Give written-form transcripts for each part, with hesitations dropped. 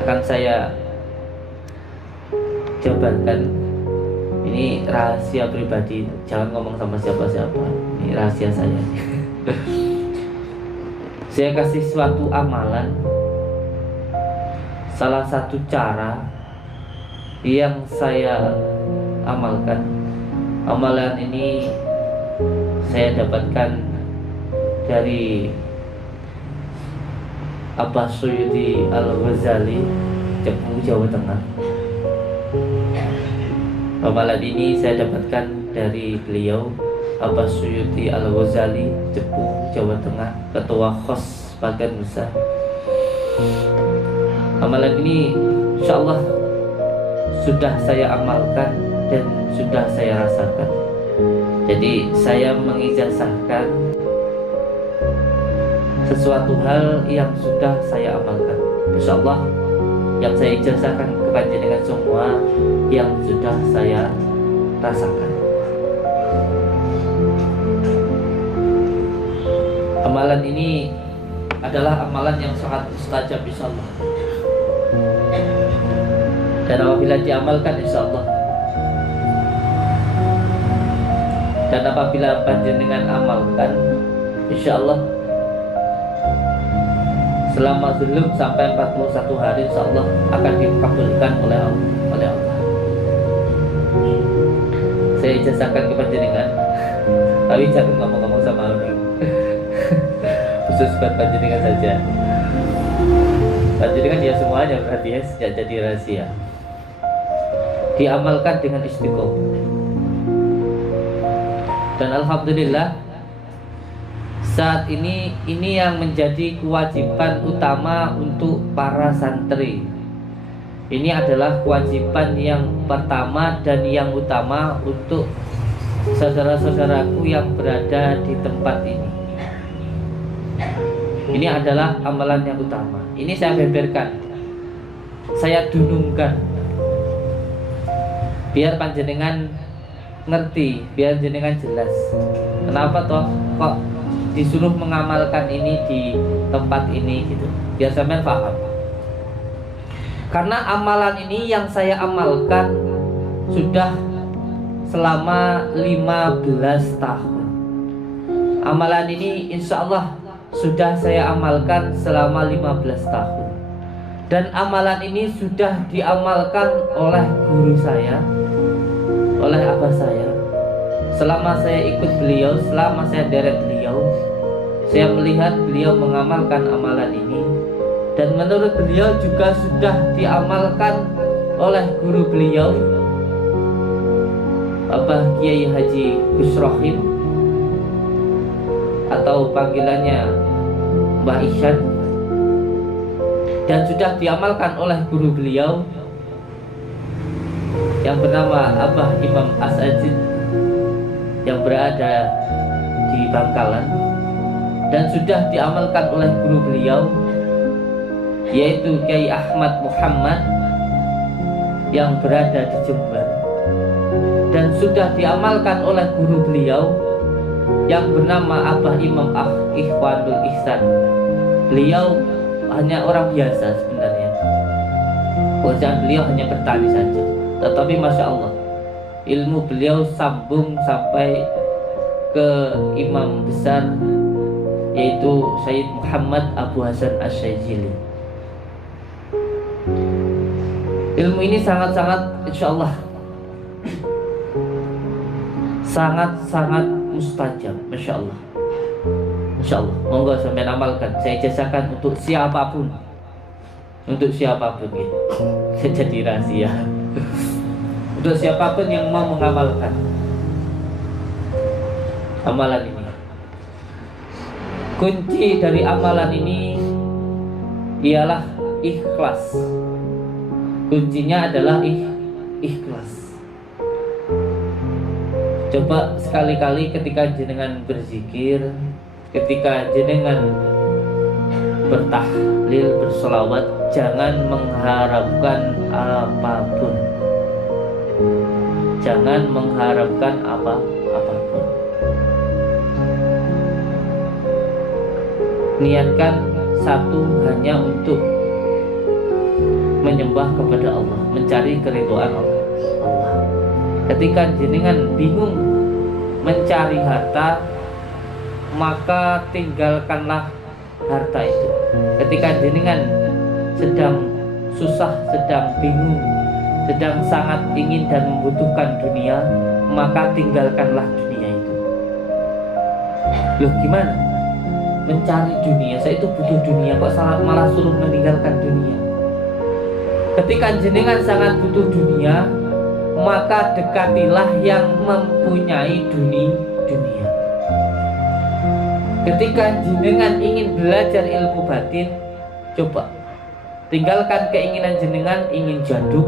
akan saya jabarkan. Ini rahasia pribadi, jangan ngomong sama siapa-siapa. Ini rahasia saya. Saya kasih suatu amalan, salah satu cara yang saya amalkan. Amalan ini saya dapatkan dari Abbas Suyuti Al-Ghazali, Cepu, Jawa Tengah. Amalan ini saya dapatkan dari beliau, Abbas Suyuti Al-Ghazali, Cepu, Jawa Tengah, Ketua KHOS Bagian Nusa. Amalan ini insya Allah sudah saya amalkan dan sudah saya rasakan. Jadi saya mengijazahkan sesuatu hal yang sudah saya amalkan. Insya Allah yang saya ijazahkan kepada dengan semua yang sudah saya rasakan. Amalan ini adalah amalan yang sangat mustajab insya Allah. Dan apabila diamalkan insya Allah, dan apabila panjenengan amalkan insya Allah, selama belum sampai 41 hari insya Allah akan dikabulkan oleh Allah. Saya ijazahkan kepada panjenengan, tapi jangan ngomong-ngomong sama orang. Khusus buat panjenengan saja. Panjenengan ya semuanya berarti ya, sejak jadi rahasia. Diamalkan dengan istiqomah. Dan alhamdulillah saat ini yang menjadi kewajiban utama untuk para santri. Ini adalah kewajiban yang pertama dan yang utama untuk saudara-saudaraku yang berada di tempat ini. Ini adalah amalan yang utama. Ini saya beberkan, saya dunungkan, biar panjenengan ngerti, biar jenengan jelas. Kenapa toh kok disuruh mengamalkan ini di tempat ini gitu, biar sampean paham. Karena amalan ini yang saya amalkan sudah selama 15 tahun. Amalan ini insya Allah sudah saya amalkan selama 15 tahun. Dan amalan ini sudah diamalkan oleh guru saya, oleh abah saya. Selama saya ikut beliau, selama saya deret beliau, saya melihat beliau mengamalkan amalan ini. Dan menurut beliau juga sudah diamalkan oleh guru beliau, Abah Kiai Haji Gus Rohim, atau panggilannya Mbah Isyan. Dan sudah diamalkan oleh guru beliau yang bernama Abah Imam As-Sajid yang berada di Bangkalan. Dan sudah diamalkan oleh guru beliau yaitu Kiai Ahmad Muhammad yang berada di Jember. Dan sudah diamalkan oleh guru beliau yang bernama Abah Imam Ikhwanul Ihsan. Beliau hanya orang biasa sebenarnya, pekerjaan beliau hanya bertani saja, tetapi Masya Allah ilmu beliau sambung sampai ke imam besar yaitu Syed Muhammad Abu Hasan Asy-Syadzili. Ilmu ini sangat-sangat insya Allah sangat-sangat mustajab, Masya Allah. Insya Allah, monggo sampai amalkan. Saya ijazahkan untuk siapapun, untuk siapapun gitu. Jadi rahasia. Untuk siapapun yang mau mengamalkan amalan ini. Kunci dari amalan ini ialah ikhlas. Kuncinya adalah ikhlas. Coba sekali-kali ketika jenengan berzikir, ketika jenengan bertahlil, bersolawat, jangan mengharapkan apapun. Jangan mengharapkan apapun. Niatkan satu hanya untuk menyembah kepada Allah, mencari keridhaan Allah. Ketika jenengan bingung mencari harta, maka tinggalkanlah harta itu. Ketika jenengan sedang susah, sedang bingung, sedang sangat ingin dan membutuhkan dunia, maka tinggalkanlah dunia itu. Loh gimana? Mencari dunia, saya itu butuh dunia, kok malah suruh meninggalkan dunia? Ketika jenengan sangat butuh dunia, maka dekatilah yang mempunyai dunia. Ketika jenengan ingin belajar ilmu batin, coba tinggalkan keinginan jenengan ingin jaduk,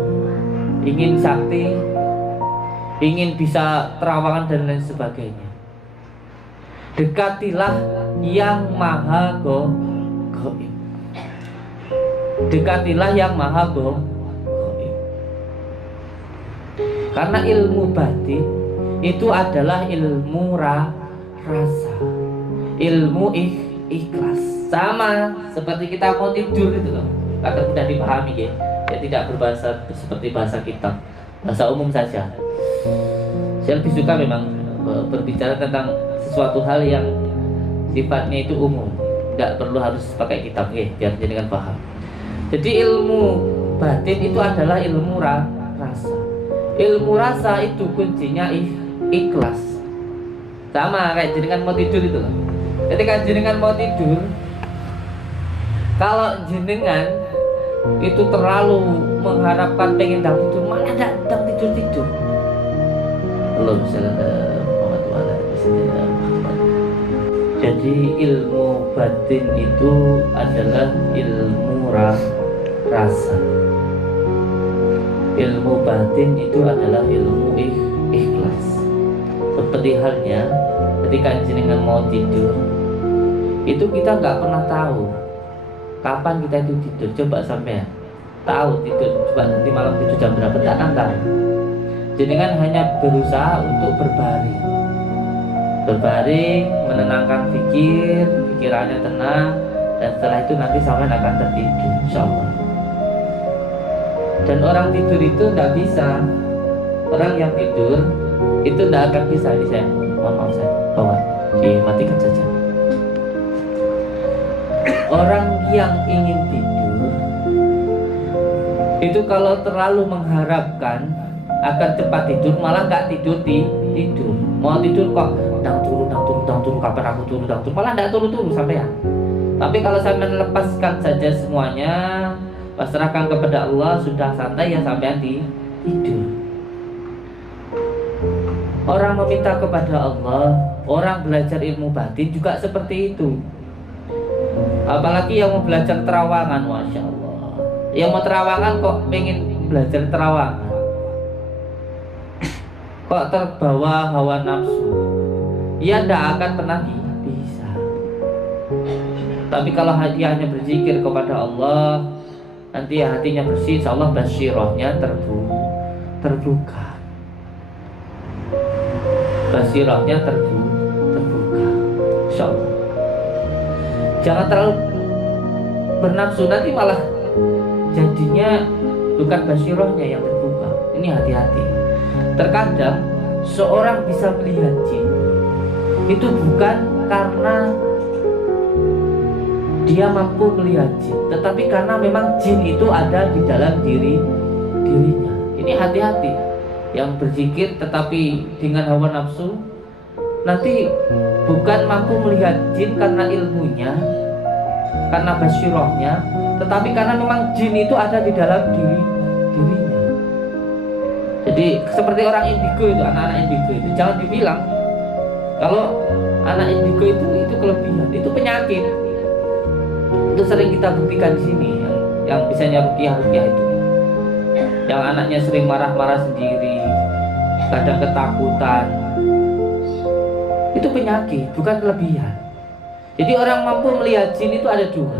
ingin sakti, ingin bisa terawangan dan lain sebagainya. Dekatilah yang maha gaib. Dekatilah yang maha gaib. Karena ilmu batin itu adalah ilmu rasa, ilmu ikhlas. Sama seperti kita mau tidur itu loh, agar mudah dipahami ya. Ya tidak berbahasa seperti bahasa kita, bahasa umum saja. Saya lebih suka memang berbicara tentang sesuatu hal yang sifatnya itu umum, tidak perlu harus pakai kitab ya, biar jenengan paham. Jadi ilmu batin itu adalah ilmu rasa. Ilmu rasa itu kuncinya ikhlas. Sama kayak jenengan mau tidur itu loh. Ketika jenengan mau tidur, kalau jenengan itu terlalu mengharapkan pengen dapat tidur, malah tidak tidur. Belum Jadi ilmu batin itu adalah ilmu rasa. Ilmu batin itu adalah ilmu ikhlas. Seperti halnya ketika jenengan mau tidur, itu kita nggak pernah tahu kapan kita itu tidur. Coba sampai tahu tidur, coba nanti malam tidur jam berapa, tak akan tahu. Jenengan hanya berusaha untuk berbaring, menenangkan pikirannya tenang, dan setelah itu nanti sampai akan tertidur, insyaallah. Dan orang tidur itu tidak bisa, orang yang tidur itu tidak akan bisa. Ini saya mohon maaf, saya bawa dimatikan saja. Orang yang ingin tidur itu kalau terlalu mengharapkan akan cepat tidur, malah nggak tidur. Mau tidur kok turun, kapan aku turun, malah nggak turun sampai ya. Tapi kalau saya melepaskan saja semuanya, pasrahkan kepada Allah, sudah santai ya sampai tidur. Orang meminta kepada Allah, orang belajar ilmu batin juga seperti itu. Apalagi yang mau belajar terawangan, masya Allah. Yang mau terawangan kok pengen belajar terawangan, kok terbawa hawa nafsu, ya tidak akan pernah bisa. Tapi kalau dia hanya berzikir kepada Allah, nanti hatinya bersih, insya Allah basirohnya terbuka. Basirohnya terbuka, insya Allah. Jangan terlalu bernafsu, nanti malah jadinya bukan basirohnya yang terbuka. Ini hati-hati. Terkadang seorang bisa melihat jin itu bukan karena dia mampu melihat jin, tetapi karena memang jin itu ada di dalam dirinya. Ini hati-hati. Yang berzikir tetapi dengan hawa nafsu, nanti bukan mampu melihat jin karena ilmunya, karena basirohnya, tetapi karena memang jin itu ada di dalam dirinya. Jadi seperti orang indigo itu, anak-anak indigo itu jangan dibilang kalau anak indigo itu kelebihan, itu penyakit. Itu sering kita buktikan di sini, yang bisanya rukiah itu, yang anaknya sering marah-marah sendiri, kadang ketakutan. Itu penyakit, bukan kelebihan. Jadi orang mampu melihat jin itu ada dua.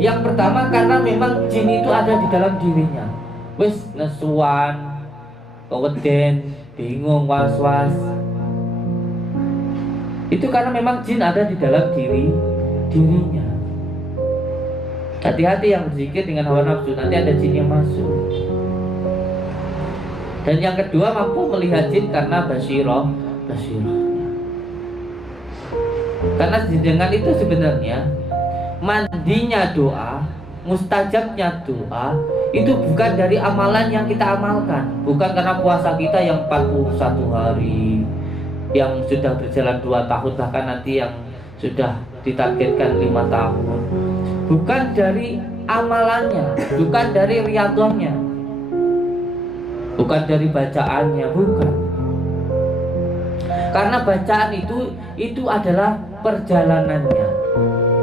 Yang pertama karena memang jin itu ada di dalam dirinya. Wis nesuan, keweden, bingung, was-was. Itu karena memang jin ada di dalam dirinya. Hati-hati yang berzikir dengan hawa nafsu, nanti ada jin yang masuk. Dan yang kedua, mampu melihat jin karena basiroh. Karena dengan itu sebenarnya mandinya doa, mustajabnya doa itu bukan dari amalan yang kita amalkan, bukan karena puasa kita yang 41 hari, yang sudah berjalan 2 tahun, bahkan nanti yang sudah ditargetkan 5 tahun. Bukan dari amalannya, bukan dari riyadhahnya, bukan dari bacaannya, bukan. Karena bacaan itu adalah perjalanannya.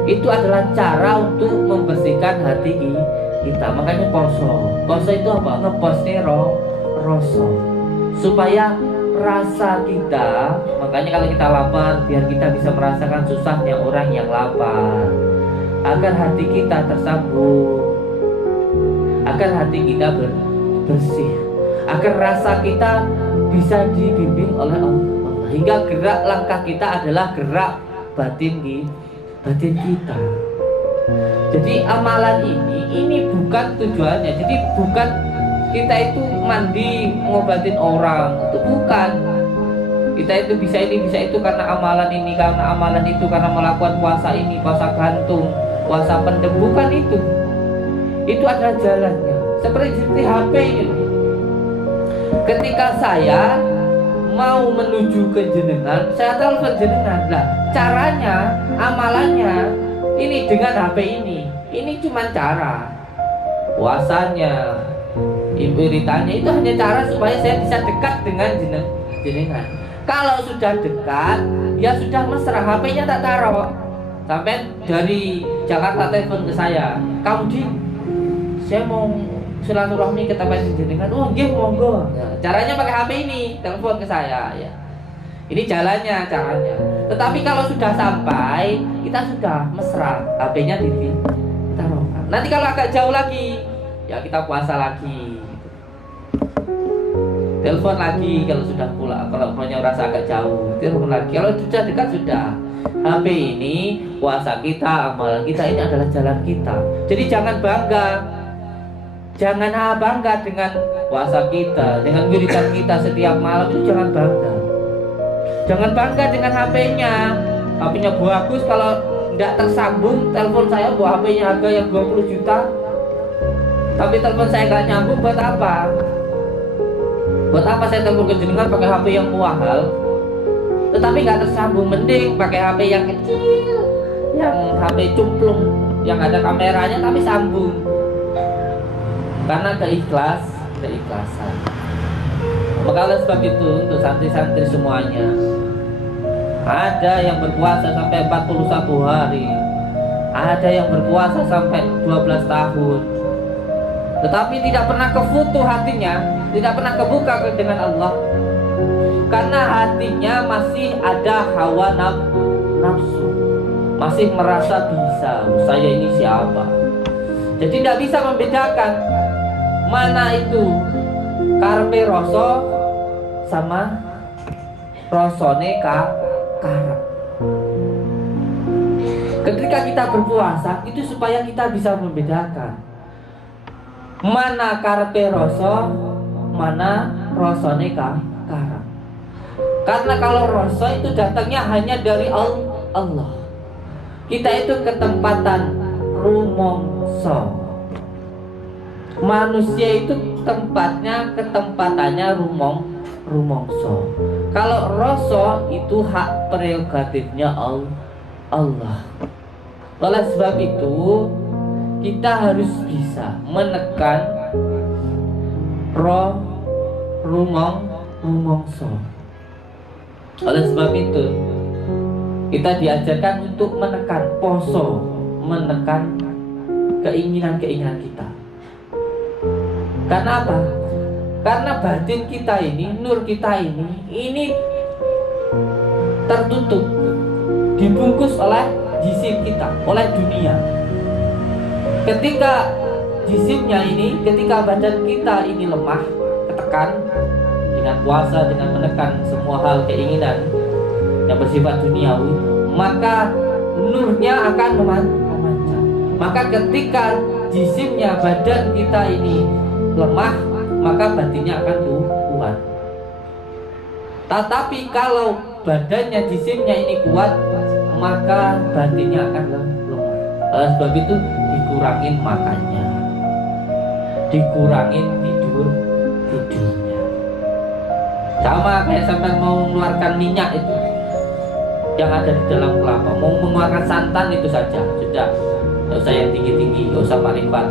Itu adalah cara untuk membersihkan hati kita. Makanya poso itu apa? Ngeposnya rasa, supaya rasa kita, makanya kalau kita lapar, biar kita bisa merasakan susahnya orang yang lapar, agar hati kita tersambung, agar hati kita bersih, agar rasa kita bisa dibimbing oleh Allah, hingga gerak langkah kita adalah gerak batin kita. Jadi amalan ini bukan tujuannya. Jadi bukan kita itu mandi ngobatin orang, itu bukan. Kita itu bisa ini bisa itu karena amalan ini, karena amalan itu, karena melakukan puasa ini, puasa gantung, puasa pendem, bukan itu. Itu adalah jalannya. Seperti HP ini. Ketika saya mau menuju ke jenengan, saya telepon jenengan. Lah, caranya, amalannya ini dengan HP ini cuma cara. Puasanya, wiridanya itu hanya cara supaya saya bisa dekat dengan jenengan. Kalau sudah dekat, ya sudah mesra, HP-nya tak taruh. Sampai dari Jakarta telepon ke saya, "Kamu saya mau silaturahmi ke tempat jenengan." "Oh nggih, monggo." Ya, caranya pakai HP ini, telepon ke saya ya. Ini caranya. Tetapi kalau sudah sampai, kita sudah mesra, HP-nya ditaruh. Nanti kalau agak jauh lagi, ya kita puasa lagi. Telepon lagi kalau sudah pulang. Kalau punya rasa agak jauh, telepon lagi. Kalau sudah dekat sudah. HP ini, puasa kita, amalan kita ini adalah jalan kita. Jadi jangan bangga. Jangan bangga dengan puasa kita, dengan wiridan kita setiap malam, itu jangan bangga. Jangan bangga dengan HP-nya. HP-nya bagus, kalau tidak tersambung, telepon saya buat HP-nya harga yang 20 juta. Tapi telepon saya nggak nyambung, buat apa? Buat apa saya telepon ke jenengan pakai HP yang mahal, tetapi nggak tersambung? Mending pakai HP yang kecil, yang HP cumplung, yang ada kameranya tapi sambung. Karena keikhlasan. Maka oleh sebab itu, untuk santri-santri semuanya, ada yang berpuasa sampai 41 hari, ada yang berpuasa sampai 12 tahun, tetapi tidak pernah kefutuh hatinya, tidak pernah kebuka dengan Allah, karena hatinya masih ada hawa nafsu, masih merasa bisa, saya ini siapa. Jadi tidak bisa membedakan mana itu karpe rasa sama rasane karep. Ketika kita berpuasa itu supaya kita bisa membedakan mana karpe rasa, mana rasane karep. Karena kalau rasa itu datangnya hanya dari Allah. Kita itu ketempatan rumongso. Manusia itu ketempatannya rumongso. Kalau rasa itu hak prerogatifnya Allah. Oleh sebab itu kita harus bisa menekan rumongso. Oleh sebab itu kita diajarkan untuk menekan poso, menekan keinginan-keinginan kita. Karena apa? Karena batin kita ini, nur kita ini tertutup, dibungkus oleh jisim kita, oleh dunia. Ketika jisimnya ini, ketika badan kita ini lemah, ketekan dengan puasa, dengan menekan semua hal keinginan yang bersifat duniawi, maka nurnya akan memancar. Maka ketika jisimnya, badan kita ini lemah, maka batinnya akan kuat. Tetapi kalau badannya, jisimnya ini kuat, maka batinnya akan lemah. Sebab itu dikurangin makannya, dikurangin tidurnya. Sama kayak sampai mau mengeluarkan minyak itu yang ada di dalam kelapa, mau mengeluarkan santan itu saja sudah, tidak usah yang tinggi-tinggi, tidak usah marifat,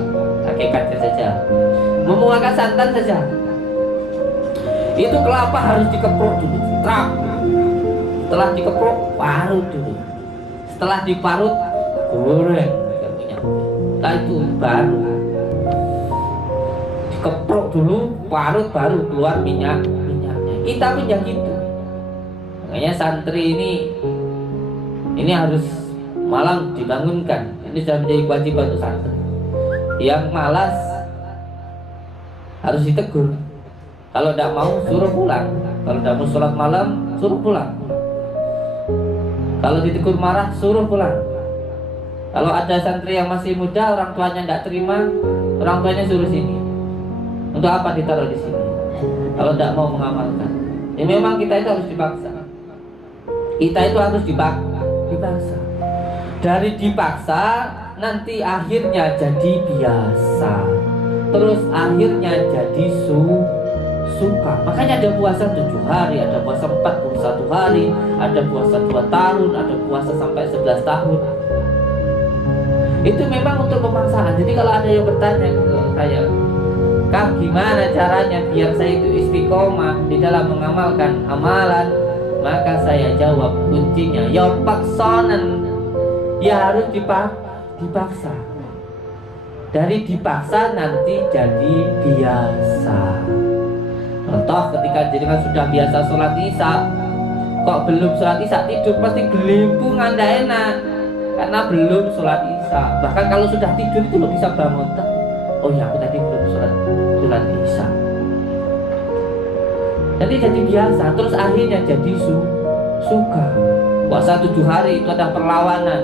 hakikatnya saja. Mau mengeluarkan santan saja, itu kelapa harus dikeprok dulu, trap. Setelah dikeprok, parut dulu. Setelah diparut, goreng. Setelah itu baru dikeprok dulu, parut, baru keluar minyaknya. Kita pun yang gitu. Makanya santri ini harus malam dibangunkan. Ini sudah menjadi kewajiban untuk santri. Yang malas harus ditegur. Kalau tidak mau suruh pulang. Kalau tidak mau sholat malam suruh pulang. Kalau ditegur marah suruh pulang. Kalau ada santri yang masih muda, orang tuanya tidak terima, orang tuanya suruh sini. Untuk apa ditaruh di sini? Kalau tidak mau mengamalkan, ya memang kita itu harus dipaksa. Kita itu harus dipaksa. Dari dipaksa nanti akhirnya jadi biasa, terus akhirnya jadi suka. Makanya ada puasa 7 hari, ada puasa 41 hari, ada puasa 2 tahun, ada puasa sampai 11 tahun. Itu memang untuk pemaksaan. Jadi kalau ada yang bertanya ke saya, Kang, gimana caranya biar saya itu istiqomah di dalam mengamalkan amalan? Maka saya jawab, kuncinya ya paksonan. Ya harus dipaksa. Dari dipaksa nanti jadi biasa. Contoh ketika jenengan sudah biasa sholat isya, kok belum sholat isya tidur, pasti gelimpungan, tidak enak karena belum sholat isya. Bahkan kalau sudah tidur itu lo bisa bangun, oh ya aku tadi belum sholat isya. Jadi biasa, terus akhirnya jadi suka. Puasa 7 hari itu ada perlawanan,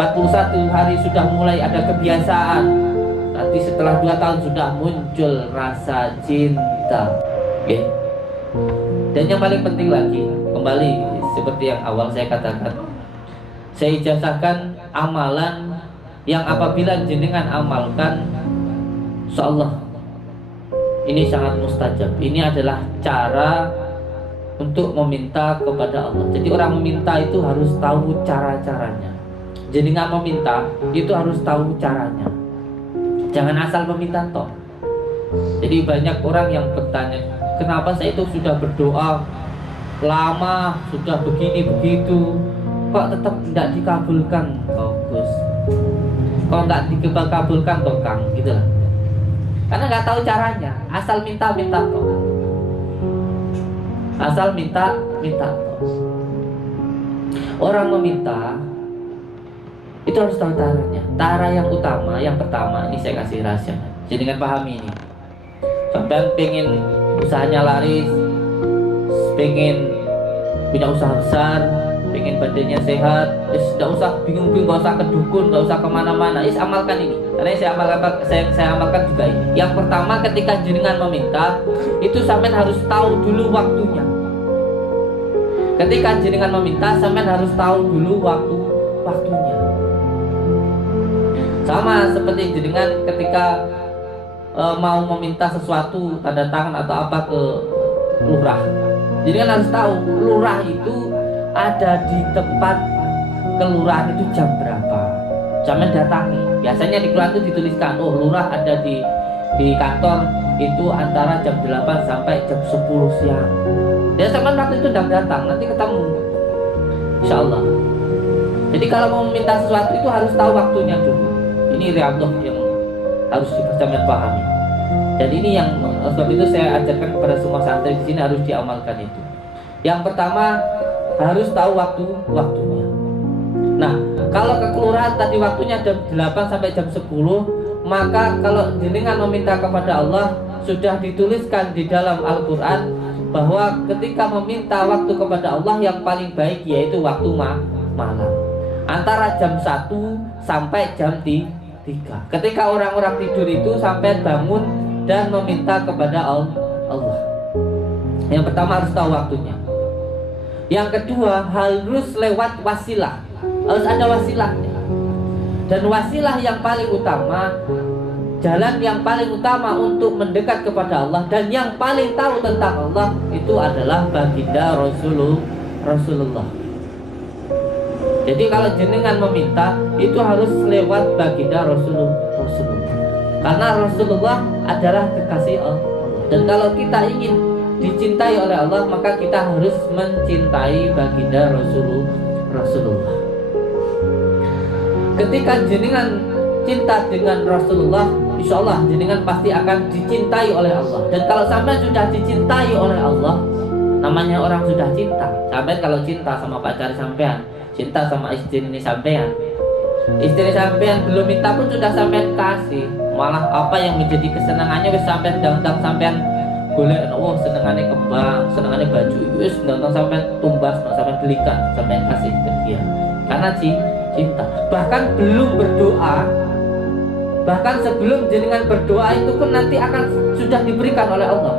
41 hari sudah mulai ada kebiasaan. Nanti setelah 2 tahun sudah muncul rasa cinta. Okay. Dan yang paling penting lagi, kembali seperti yang awal saya katakan, saya ijazahkan amalan yang apabila jenengan amalkan, insyaallah ini sangat mustajab. Ini adalah cara untuk meminta kepada Allah. Jadi orang meminta itu harus tahu cara-caranya. Jenengan meminta itu harus tahu caranya. Jangan asal meminta toh. Jadi banyak orang yang bertanya, kenapa saya itu sudah berdoa lama, sudah begini begitu, kok tetap tidak dikabulkan, Gus? Kok nggak dikabulkan, toh Kang? Gitu lah. Karena nggak tahu caranya, asal minta toh. Asal minta toh. Orang meminta itu harus tahu caranya. Cara yang utama, yang pertama, ini saya kasih rahasia. Jadi dengan pahami ini. Sampai pengen usahanya laris, pengen punya usaha besar, pengen badannya sehat, tidak usah bingung-bingung, nggak usah ke dukun, nggak usah kemana-mana. Amalkan ini. Karena saya amalkan juga ini. Yang pertama, ketika jenengan meminta, itu sampean harus tahu dulu waktunya. Ketika jenengan meminta, sampean harus tahu dulu waktunya. Sama seperti jenengan ketika mau meminta sesuatu, tanda tangan atau apa ke lurah. Jenengan harus tahu lurah itu ada di tempat kelurahan itu jam berapa. Jangan datangi. Biasanya di kelurahan itu dituliskan, oh lurah ada di kantor itu antara jam 8 sampai jam 10 siang. Ya sampai waktu itu datang, nanti ketemu, insyaallah. Jadi kalau mau meminta sesuatu itu harus tahu waktunya dulu. Ini riyadhah yang harus dipercayakan pahami. Dan ini yang sebab itu saya ajarkan kepada semua santri di sini harus diamalkan itu. Yang pertama harus tahu waktunya. Nah, kalau ke kelurahan tadi waktunya jam 8 sampai jam 10, maka kalau jenengan meminta kepada Allah sudah dituliskan di dalam Al-Qur'an bahwa ketika meminta waktu kepada Allah yang paling baik yaitu waktu malam. antara jam 1 sampai jam 3. Ketika orang-orang tidur itu sampai bangun dan meminta kepada Allah. Yang pertama harus tahu waktunya. Yang kedua harus lewat wasilah, harus ada wasilahnya. Dan wasilah yang paling utama, jalan yang paling utama untuk mendekat kepada Allah dan yang paling tahu tentang Allah itu adalah baginda Rasulullah. Jadi kalau jenengan meminta itu harus lewat baginda Rasulullah. Karena Rasulullah adalah kekasih Allah. Dan kalau kita ingin dicintai oleh Allah, maka kita harus mencintai baginda Rasulullah. Ketika jenengan cinta dengan Rasulullah, insya Allah jenengan pasti akan dicintai oleh Allah. Dan kalau sampai sudah dicintai oleh Allah, namanya orang sudah cinta. Sampai kalau cinta sama pacar sampean, cinta sama istri ini sampean, istri sampean belum minta pun sudah sampean kasih. Malah apa yang menjadi kesenangannya wis sampean ndang sampean golek, oh senengane kembang, senengane baju, wis ndang sampean tumbas, sampean belikan, sampean kasih ke dia. Karena cinta. Bahkan belum berdoa, bahkan sebelum jenengan berdoa itu pun nanti akan sudah diberikan oleh Allah.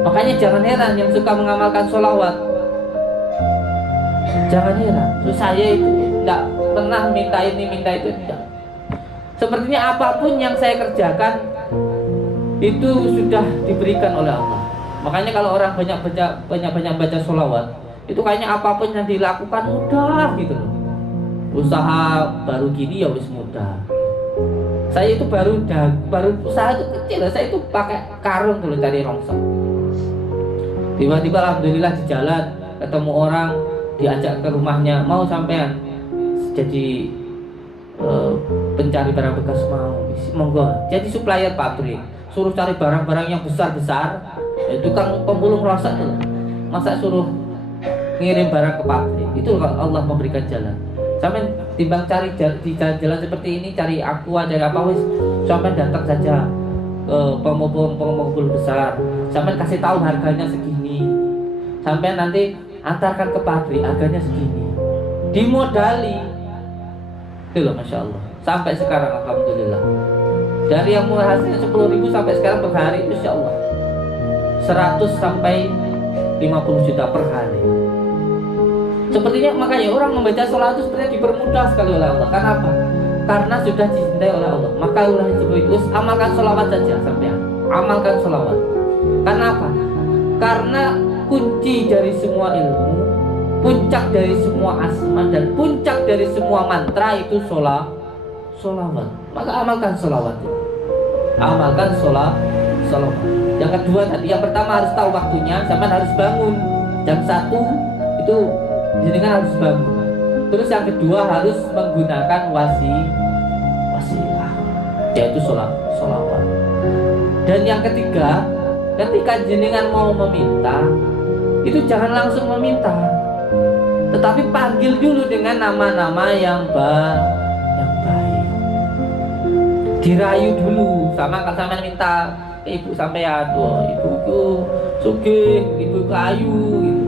Makanya jangan heran yang suka mengamalkan sholawat. Jangan heran, terus saya itu tidak pernah minta ini minta itu, tidak. Sepertinya apapun yang saya kerjakan itu sudah diberikan oleh Allah. Makanya kalau orang banyak baca sholawat, itu kayaknya apapun yang dilakukan mudah gitu loh. Usaha baru gini ya wis mudah. Saya itu baru usaha itu kecil, saya itu pakai karung dulu cari rongsok. Tiba-tiba alhamdulillah di jalan ketemu orang, diajak ke rumahnya, mau sampean jadi pencari barang bekas, mau monggo jadi supplier pabrik, suruh cari barang-barang yang besar-besar, tukang pemulung rosok tuh, masa suruh ngirim barang ke pabrik. Itu Allah memberikan jalan. Sampai timbang cari di jalan seperti ini, cari aqua, cari apa wis, sampai datang saja ke pemukul besar, sampai kasih tahu harganya segini, sampai nanti antarkan ke pabrik harganya segini, dimodali. Itu loh, masya Allah. Sampai sekarang alhamdulillah, dari yang mulai hasilnya 10.000 sampai sekarang per hari, insya Allah 100 sampai 50 juta per hari. Sepertinya makanya orang membaca sholat itu sepertinya dipermudah sekali oleh Allah. Karena apa? Karena sudah dicintai oleh Allah. Maka oleh sebab itu amalkan sholawat saja sampean. Amalkan sholawat. Karena apa? Karena kunci dari semua ilmu, puncak dari semua asma, dan puncak dari semua mantra itu sholawat. Maka amalkan sholawat. Amalkan sholawat. Yang kedua tadi, yang pertama harus tahu waktunya, sampean harus bangun jam 1 itu jenengan harus bangun. Terus yang kedua harus menggunakan wasilah, yaitu sholawat. Dan yang ketiga, ketika jenengan mau meminta, itu jangan langsung meminta, tetapi panggil dulu dengan nama-nama yang baik. Dirayu dulu, sama sampean minta ibu sampean, ibuku sugih, ibu ayu gitu.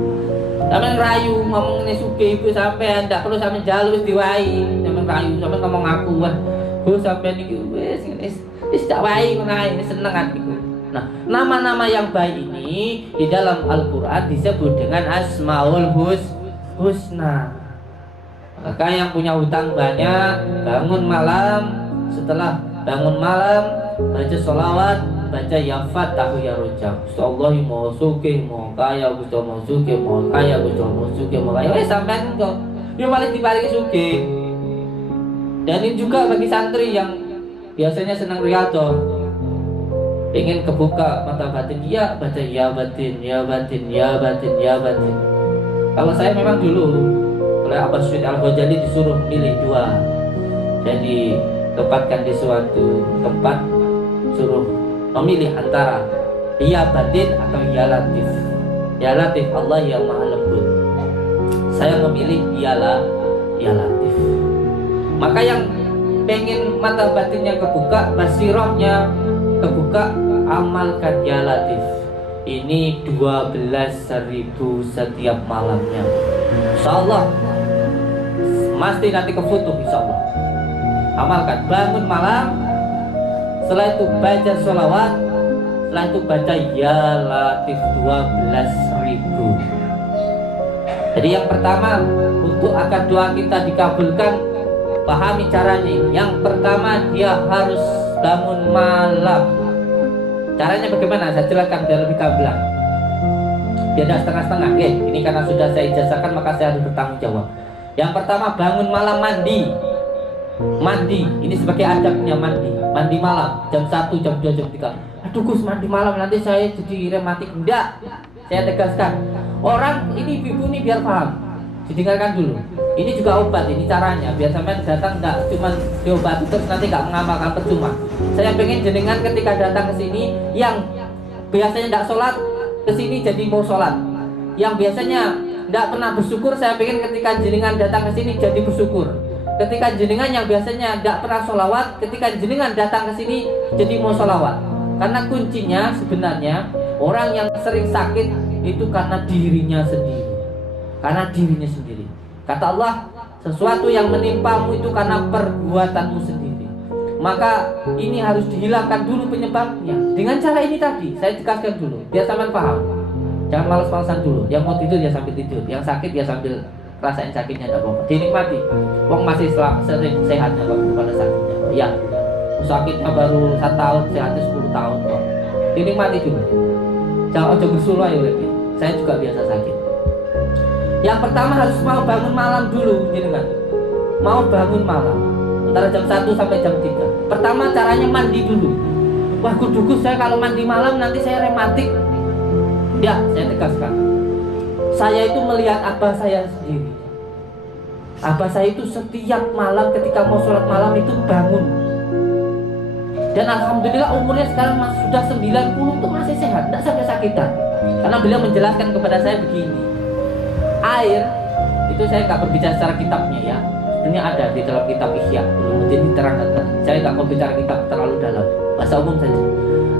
Sampeyan rayu ngomong ini sugih ibu sampean, ndak perlu sampean jalu wis diwai. Sampeyan rayu, sampeyan ngomong aku, wah, Bu sampeyan iki wis tak wae ngono, seneng hatiku. Nah, nama-nama yang baik ini di dalam Al-Qur'an disebut dengan Asmaul Husna. Maka yang punya hutang banyak, bangun malam, setelah bangun malam baca sholawat, baca ya Fatahu ya Rojak. Gusti mau sugih, mau kaya, Gusti mau sugih, mau kaya, Gusti mau sugih, mau kaya. Sampean kok yo malah diparingi sugih. Dan ini juga bagi santri yang biasanya senang riyadhah, ingin kebuka mata batin, ya baca ya batin, ya batin, ya batin, ya batin. Kalau saya memang dulu oleh Abbas Syed Al-Ghazali disuruh milih dua, jadi tempatkan di suatu tempat, suruh memilih antara ya batin atau ya latif. Ya latif, Allah yang maha lembut. Saya memilih ya latif. Maka yang pengen mata batinnya kebuka, basirahnya kebuka, amalkan ya latif. Ini 12.000 setiap malamnya. Insyaallah Mesti nanti kefoto insya Allah. Amalkan, bangun malam, setelah itu baca sholawat, setelah itu baca ya latif 12.000. Jadi yang pertama, untuk agar doa kita dikabulkan, pahami caranya. Yang pertama, dia harus bangun malam. Caranya bagaimana? Saya jelaskan biar lebih gamblang, biar tidak setengah-setengah. Ini karena sudah saya ijazahkan maka saya harus bertanggung jawab. Yang pertama, bangun malam, mandi. Mandi, ini sebagai adabnya mandi. Mandi malam, jam 1, jam 2, jam 3. Aduh Gus, mandi malam nanti saya jadi rematik. Enggak, saya tegaskan. Orang ini ibu ini biar paham. Didengarkan dulu. Ini juga obat, ini caranya. Biar sampai datang enggak cuma diobati terus nanti enggak mengamalkan, percuma. Saya pengen jenengan ketika datang ke sini yang biasanya enggak sholat, ke sini jadi mau sholat. Yang biasanya enggak pernah bersyukur, saya pengen ketika jenengan datang ke sini jadi bersyukur. Ketika jenengan yang biasanya enggak pernah sholawat, ketika jenengan datang ke sini jadi mau sholawat. Karena kuncinya sebenarnya orang yang sering sakit itu karena dirinya sendiri. Karena dirinya sendiri. Kata Allah, sesuatu yang menimpamu itu karena perbuatanmu sendiri. Maka ini harus dihilangkan dulu penyebabnya. Dengan cara ini tadi, saya tegaskan dulu biar sampean paham. Jangan malas-malasan dulu. Yang mau tidur ya sambil tidur, yang sakit ya sambil rasain sakitnya, tidak apa-apa. Dinikmati. Wong masih sering sehatnya kok, pada sakitnya. Ya, sakitnya baru 1 tahun, sehatnya 10 tahun kok. Dinikmati dulu. Jangan ojo bersuluh ya lebih. Saya juga biasa sakit. Yang pertama harus mau bangun malam dulu, gitu kan? Mau bangun malam antara jam 1 sampai jam 3. Pertama caranya mandi dulu. Wah kudukus, saya kalau mandi malam nanti saya rematik. Ya, saya tegaskan. Saya itu melihat abah saya sendiri. Abah saya itu setiap malam ketika mau sholat malam itu bangun. Dan alhamdulillah umurnya sekarang sudah 90 itu masih sehat, tidak sampai sakitan. Karena beliau menjelaskan kepada saya begini. Air itu saya nggak berbicara secara kitabnya ya. Sebenarnya ada di dalam kitab Ihya. Jadi terangkan. Saya nggak mau bicara kitab terlalu dalam. Bahasa umum saja.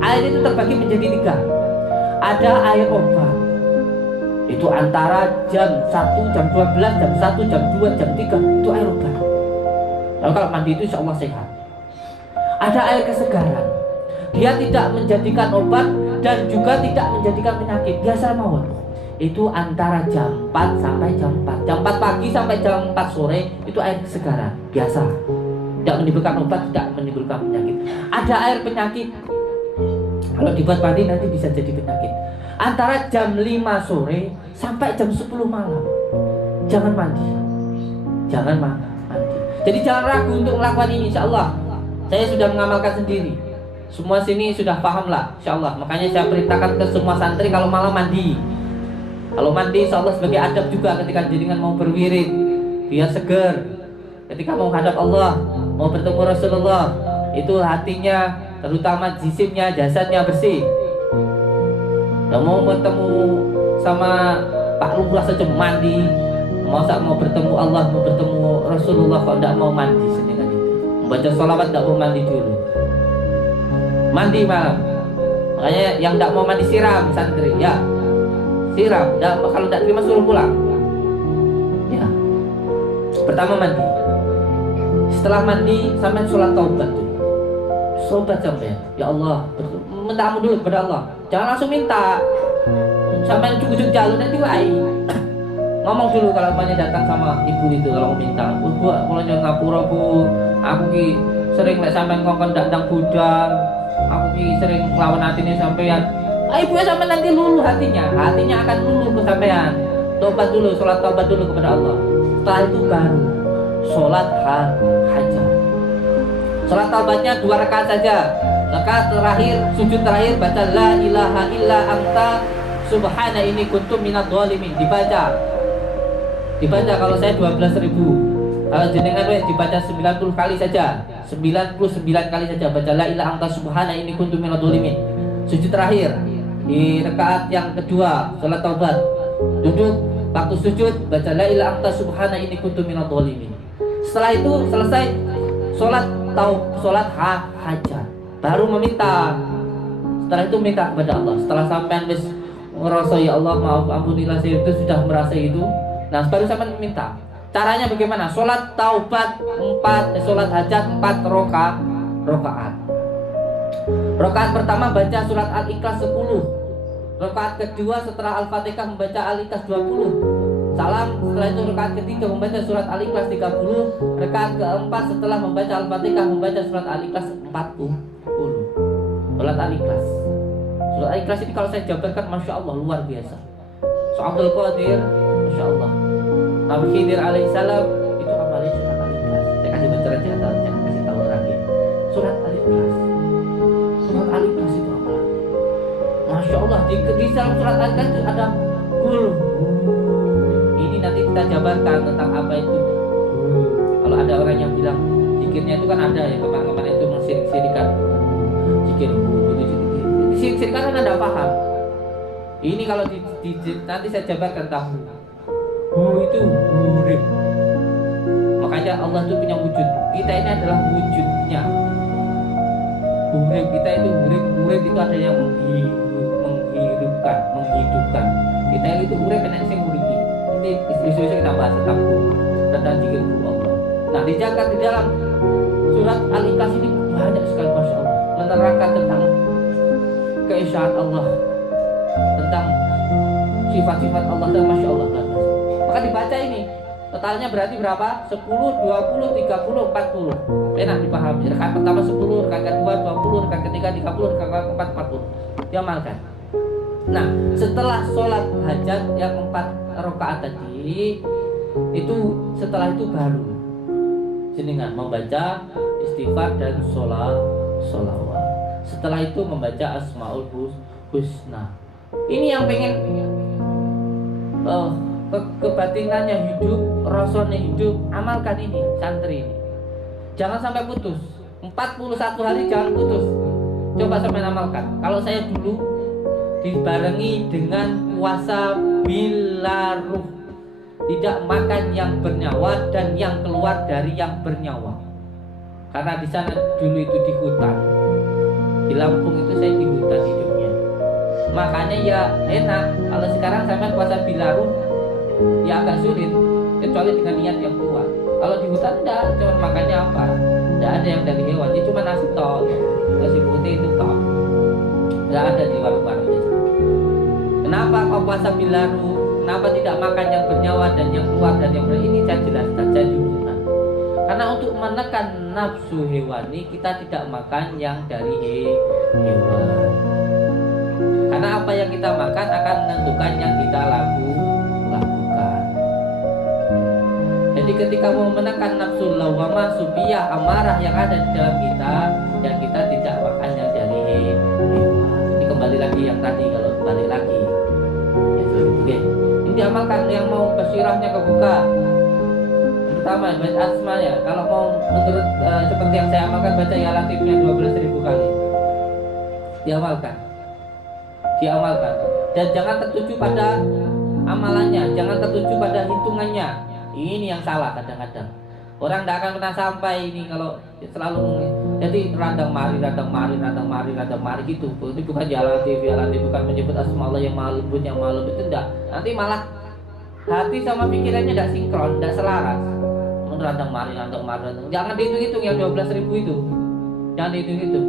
Air itu terbagi menjadi 3. Ada air obat. Itu antara jam 1, jam 12, jam 1, jam 2, jam 3 itu air obat. Lalu kalau mandi itu insya Allah sehat. Ada air kesegaran. Dia tidak menjadikan obat dan juga tidak menjadikan penyakit. Biasa mawon. Itu antara jam 4 sampai jam 4. Jam 4 pagi sampai jam 4 sore itu air kesegaran. Biasa. Tidak menimbulkan obat, tidak menimbulkan penyakit. Ada air penyakit. Kalau dibuat mandi nanti bisa jadi penyakit. Antara jam 5 sore sampai jam 10 malam. Jangan mandi. Jangan mandi. Jadi jangan ragu untuk melakukan ini, insya Allah. Saya sudah mengamalkan sendiri. Semua sini sudah paham lah, insya Allah. Makanya saya perintahkan ke semua santri kalau malam mandi. Kalau mandi insya Allah sebagai adab juga ketika jenengan mau berwirid, biar seger. Ketika mau hadap Allah, mau bertemu Rasulullah, itu hatinya, terutama jisimnya, jasadnya bersih. Dan mau bertemu sama Pak Lurah saja mandi. Mau bertemu Allah, mau bertemu Rasulullah kok tidak mau mandi sedangkan itu. Membaca sholawat tidak mau mandi dulu. Mandi malam. Makanya yang tidak mau mandi siram santri ya. Siram, kalau tidak terima suruh pulang. Ya. Pertama mandi. Setelah mandi sampai sholat taubat tuh. Sobat sampai, ya Allah, minta ampun dulu kepada Allah. Jangan langsung minta. Sampai cukup jalur nanti wae. Ngomong dulu kalau mamanya datang sama ibu itu kalau mau minta. Bu, kalau jangan ngapura bu. Aku ki sering lek sampean ngongkon ndang budal. Aku ki sering nglawan atine sampean. Ibu ya sampean nanti luluh hatinya akan luluh ke sampean. Tobat dulu, sholat tobat dulu kepada Allah. Setelah itu baru sholat hajat. Sholat taubatnya 2 rakaat saja. Rakaat terakhir, sujud terakhir baca la ilaha illa anta subhana ini kuntum minadh dhalimin. Dibaca kalau saya 12.000. Kalau jenengan dibaca 90 kali saja. 99 kali saja baca la ilaha anta subhana ini kuntum minadh dhalimin. Sujud terakhir di rakaat yang kedua sholat taubat. Duduk waktu sujud baca la ilaha anta subhana ini kuntum minadh dhalimin. Setelah itu selesai sholat hajat. Baru meminta. Setelah itu minta kepada Allah. Setelah sampean wis ngerasa ya Allah maaf ampunilah saya itu sudah merasa itu. Nah baru sampean minta. Caranya bagaimana? Sholat taubat sholat hajat 4 rakaat. Rakaat pertama baca surat Al-Ikhlas 10. Rakaat kedua setelah Al-Fatihah membaca Al-Ikhlas 20. Salam. Setelah itu rakaat ketiga membaca surat Al-Ikhlas 30. Rakaat keempat setelah membaca Al-Fatihah membaca surat Al-Ikhlas 40. Surat Al-Ikhlas. Surat Al-Ikhlas ini kalau saya jabarkan, masya Allah luar biasa. So Abdul Qadir, masya Allah. Nabi Khidir alaihissalam itu amalnya surat Al-Ikhlas. Saya kasih bocoran aja, jangan kasih tahu orang ya. Surat Al-Ikhlas. Surat Al-Ikhlas itu apa? Masya Allah, di dalam surat Al-Ikhlas itu ada kul. Ini nanti kita jabarkan tentang apa itu. Kalau ada orang yang bilang zikirnya itu kan ada ya, kemarin-kemarin itu mensirik-sirikan zikir sirik-sirikan kan Anda paham. Ini kalau nanti saya jabarkan tahu. Itu huruf. Makanya Allah itu punya wujud. Kita ini adalah wujudnya. Huruf kita itu huruf itu ada yang menghidupkan. Kita itu huruf enak sing nguripi. Ini isu-isu kita bahas tentang zikir Allah. Nah, dijaga di dalam surat Al-Ikhlas ini banyak sekali, masya Allah, menerangkan tentang keesaan Allah, tentang sifat-sifat Allah, dan masya Allah. Maka dibaca ini totalnya berarti berapa? 10, 20, 30, 40. Enak dipahami. Rakaat pertama 10, rakaat kedua 20, rakaat ketiga 30, rakaat keempat 40. Diamalkan. Nah, setelah sholat hajat yang 4 rakaat tadi, itu setelah itu baru jenengan membaca istighfar dan sholawat. Setelah itu membaca Asmaul Husna. Ini yang pengen kebatinannya hidup, rasanya hidup, amalkan ini, santri ini. Jangan sampai putus. 41 hari jangan putus. Coba sampai amalkan. Kalau saya dulu dibarengi dengan puasa bila ruh, tidak makan yang bernyawa dan yang keluar dari yang bernyawa. Karena di sana dulu itu di hutan. Di Lampung itu saya di hutan hidupnya. Makanya ya enak. Kalau sekarang saya puasa bila ruh, ya agak sulit, kecuali dengan niat yang kuat. Kalau di hutan enggak, cuma makannya apa? Enggak ada yang dari hewan, jadi cuma nasi tok, nasi putih itu tok. Enggak ada di warung-warung. Kenapa kau puasa bilaru? Kenapa tidak makan yang bernyawa dan yang keluar dan yang ini saya jelaskan saja dulu. Karena untuk menekan nafsu hewani kita tidak makan yang dari hewan. Karena apa yang kita makan akan menentukan yang kita lakukan. Jadi ketika mau menekan nafsu lawamah, subiyah, amarah yang ada di dalam kita, yang kita tidak makan yang dari hewan. Ini kembali lagi yang tadi, kalau kembali lagi. Oke. Ini diamalkan yang mau basirahnya kebuka. Pertama, baca asmanya. Kalau mau menurut seperti yang saya amalkan, baca ya latifnya 12.000 kali. Diamalkan. Dan jangan tertuju pada amalannya, jangan tertuju pada hitungannya. Ini yang salah kadang-kadang. Orang tidak akan pernah sampai ini kalau selalu jadi radang mari gitu. Itu bukan ya latif, bukan menyebut asma Allah yang maha lembut, itu enggak. Nanti malah hati sama pikirannya tidak sinkron, tidak selaras. Radang mari. Jangan dihitung-hitung yang 12.000 itu. Jangan dihitung-hitung.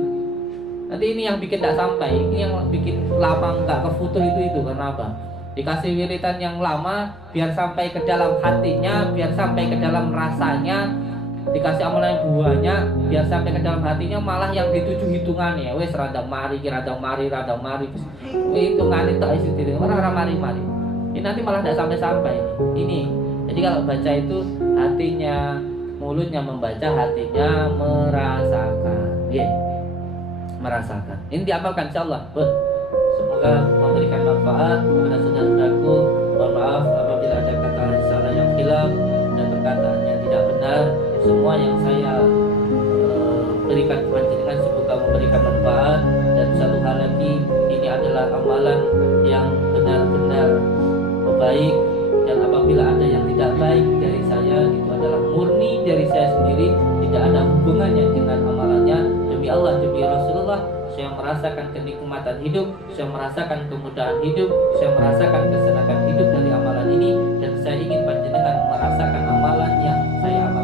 Nanti ini yang bikin tidak sampai, ini yang bikin lama nggak kefutuh itu karena apa? Dikasih wiritan yang lama biar sampai ke dalam hatinya, biar sampai ke dalam rasanya, dikasih amalan yang buahnya biar sampai ke dalam hatinya, malah yang dituju hitungannya. Wes radang mari, hitungan itu isi orang mari. Ini nanti malah tidak sampai. Ini. Jadi kalau baca itu hatinya, mulutnya membaca, hatinya merasakan. Merasakan. Ini diamalkan insyaallah. Semoga memberikan manfaat kepada saudara-saudaraku. Mohon maaf apabila ada kata salah yang khilaf dan perkataan yang tidak benar. Semua yang saya berikan kepada jenengan semoga memberikan manfaat. Dan satu hal lagi, ini adalah amalan yang benar-benar baik. Dan apabila ada yang tidak baik dari saya, itu adalah murni dari saya sendiri, tidak ada hubungannya dengan amalannya. Demi Allah, demi Rasulullah, saya merasakan kenikmatan hidup, saya merasakan kemudahan hidup, saya merasakan kesenangan hidup dari amalan ini, dan saya ingin panjenengan merasakan amalan yang saya amalkan.